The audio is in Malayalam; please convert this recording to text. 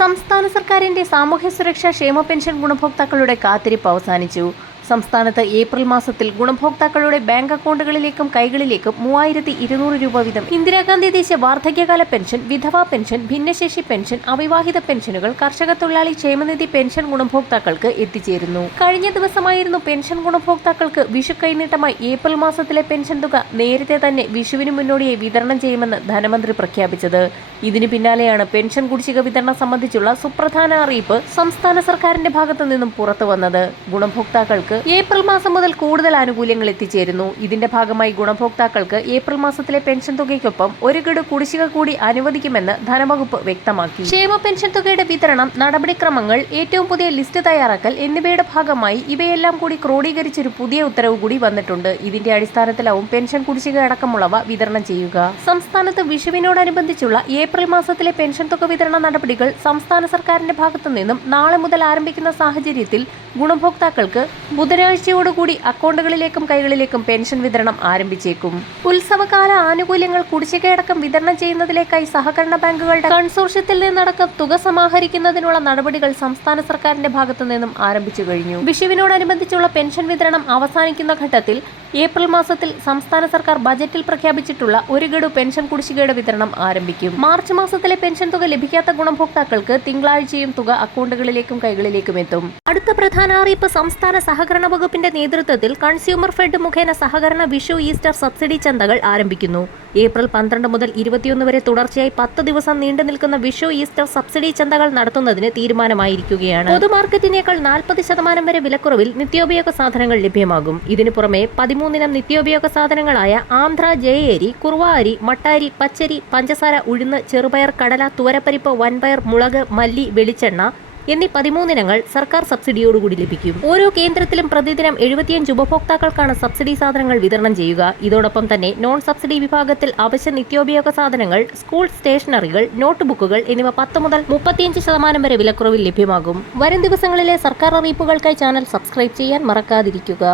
സംസ്ഥാന സർക്കാരിന്റെ സാമൂഹ്യ സുരക്ഷാ ക്ഷേമ പെൻഷൻ ഗുണഭോക്താക്കളുടെ കാത്തിരിപ്പ് അവസാനിച്ചു. സംസ്ഥാനത്ത് ഏപ്രിൽ മാസത്തിൽ ഗുണഭോക്താക്കളുടെ ബാങ്ക് അക്കൗണ്ടുകളിലേക്കും കൈകളിലേക്കും മൂവായിരത്തി ഇരുന്നൂറ് രൂപ വീതം. ഇന്ദിരാഗാന്ധി ദേശീയ വാർദ്ധക്യകാല പെൻഷൻ വിധവാ പെൻഷൻ ഭിന്നശേഷി പെൻഷൻ അവിവാഹിത പെൻഷനുകൾ കർഷക തൊഴിലാളി ക്ഷേമനിധി പെൻഷൻ ഗുണഭോക്താക്കൾക്ക് എത്തിച്ചേരുന്നു. കഴിഞ്ഞ ദിവസമായിരുന്നു പെൻഷൻ ഗുണഭോക്താക്കൾക്ക് വിഷു കൈനീട്ടമായി ഏപ്രിൽ മാസത്തിലെ പെൻഷൻ തുക നേരത്തെ തന്നെ വിഷുവിന് മുന്നോടിയായി വിതരണം ചെയ്യുമെന്ന് ധനമന്ത്രി പ്രഖ്യാപിച്ചത്. ഇതിനു പിന്നാലെയാണ് പെൻഷൻ കുടിശ്ശിക വിതരണം സംബന്ധിച്ചുള്ള സുപ്രധാന അറിയിപ്പ് സംസ്ഥാന സർക്കാരിന്റെ ഭാഗത്തു നിന്നും പുറത്തു വന്നത്. ഗുണഭോക്താക്കൾക്ക് ഏപ്രിൽ മാസം മുതൽ കൂടുതൽ ആനുകൂല്യങ്ങൾ എത്തിച്ചേരുന്നു. ഇതിന്റെ ഭാഗമായി ഗുണഭോക്താക്കൾക്ക് ഏപ്രിൽ മാസത്തിലെ പെൻഷൻ തുകയ്ക്കൊപ്പം ഒരു ഗഡു കുടിശ്ശിക കൂടി അനുവദിക്കുമെന്ന് ധനവകുപ്പ് വ്യക്തമാക്കി. ക്ഷേമ പെൻഷൻ തുകയുടെ വിതരണം നടപടിക്രമങ്ങൾ ഏറ്റവും പുതിയ ലിസ്റ്റ് തയ്യാറാക്കൽ എന്നിവയുടെ ഭാഗമായി ഇവയെല്ലാം കൂടി ക്രോഡീകരിച്ചൊരു പുതിയ ഉത്തരവ് കൂടി വന്നിട്ടുണ്ട്. ഇതിന്റെ അടിസ്ഥാനത്തിലാവും പെൻഷൻ കുടിശ്ശിക അടക്കമുള്ളവ വിതരണം ചെയ്യുക. സംസ്ഥാനത്ത് വിഷുവിനോടനുബന്ധിച്ചുള്ള ഏപ്രിൽ മാസത്തിലെ പെൻഷൻ തുക വിതരണ നടപടികൾ സംസ്ഥാന സർക്കാരിന്റെ ഭാഗത്തു നിന്നും നാളെ മുതൽ ആരംഭിക്കുന്ന സാഹചര്യത്തിൽ ഗുണഭോക്താക്കൾക്ക് ബുധനാഴ്ചയോടുകൂടി അക്കൗണ്ടുകളിലേക്കും കൈകളിലേക്കും പെൻഷൻ വിതരണം ആരംഭിച്ചേക്കും. ഉത്സവകാല ആനുകൂല്യങ്ങൾ കുടിശ്ശികയടക്കം വിതരണം ചെയ്യുന്നതിലേക്കായി സഹകരണ ബാങ്കുകളുടെ കൺസോർഷ്യത്തിൽ നിന്നടക്കം തുക സമാഹരിക്കുന്നതിനുള്ള നടപടികൾ സംസ്ഥാന സർക്കാരിന്റെ ഭാഗത്തു നിന്നും ആരംഭിച്ചു കഴിഞ്ഞു. വിഷുവിനോടനുബന്ധിച്ചുള്ള പെൻഷൻ വിതരണം അവസാനിക്കുന്ന ഘട്ടത്തിൽ ഏപ്രിൽ മാസത്തിൽ സംസ്ഥാന സർക്കാർ ബജറ്റിൽ പ്രഖ്യാപിച്ചിട്ടുള്ള ഒരു ഗഡു പെൻഷൻ കുടിശ്ശികയുടെ വിതരണം ആരംഭിക്കും. മാർച്ച് മാസത്തിലെ പെൻഷൻ തുക ലഭിക്കാത്ത ഗുണഭോക്താക്കൾക്ക് തിങ്കളാഴ്ചയും തുക അക്കൗണ്ടുകളിലേക്കും കൈകളിലേക്കും എത്തും. അടുത്ത പ്രധാന അറിയിപ്പ് സംസ്ഥാന സഹകരണ വകുപ്പിന്റെ നേതൃത്വത്തിൽ കൺസ്യൂമർ ഫെഡ് മുഖേന സഹകരണ വിഷു ഈസ്റ്റർ സബ്സിഡി ചന്തകൾ ആരംഭിക്കുന്നു. ഏപ്രിൽ പന്ത്രണ്ട് മുതൽ ഇരുപത്തിയൊന്ന് വരെ തുടർച്ചയായി പത്ത് ദിവസം നീണ്ടു നിൽക്കുന്ന വിഷു ഈസ്റ്റർ സബ്സിഡി ചന്തകൾ നടത്തുന്നതിന് തീരുമാനമായിരിക്കുകയാണ്. പൊതുമാർക്കറ്റിനേക്കാൾ നാൽപ്പത് ശതമാനം വരെ വിലക്കുറവിൽ നിത്യോപയോഗ സാധനങ്ങൾ ലഭ്യമാകും. ഇതിനു പുറമെ പതിമൂന്നിനം നിത്യോപയോഗ സാധനങ്ങളായ ആന്ധ്ര ജയേരി കുറുവ അരി മട്ടാരി പച്ചരി പഞ്ചസാര ഉഴുന്ന് ചെറുപയർ കടല തുവരപ്പരിപ്പ് വൻപയർ മുളക് മല്ലി വെളിച്ചെണ്ണ എന്നീ പതിമൂന്നിനങ്ങൾ സർക്കാർ സബ്സിഡിയോടുകൂടി ലഭിക്കും. ഓരോ കേന്ദ്രത്തിലും പ്രതിദിനം എഴുപത്തിയഞ്ച് ഉപഭോക്താക്കൾക്കാണ് സബ്സിഡി സാധനങ്ങൾ വിതരണം ചെയ്യുക. ഇതോടൊപ്പം തന്നെ നോൺ സബ്സിഡി വിഭാഗത്തിൽ അവശ്യ നിത്യോപയോഗ സാധനങ്ങൾ സ്കൂൾ സ്റ്റേഷനറികൾ നോട്ട് ബുക്കുകൾ എന്നിവ പത്ത് മുതൽ മുപ്പത്തിയഞ്ച് ശതമാനം വരെ വിലക്കുറവിൽ ലഭ്യമാകും. വരും ദിവസങ്ങളിലെ സർക്കാർ അറിയിപ്പുകൾക്കായി ചാനൽ സബ്സ്ക്രൈബ് ചെയ്യാൻ മറക്കാതിരിക്കുക.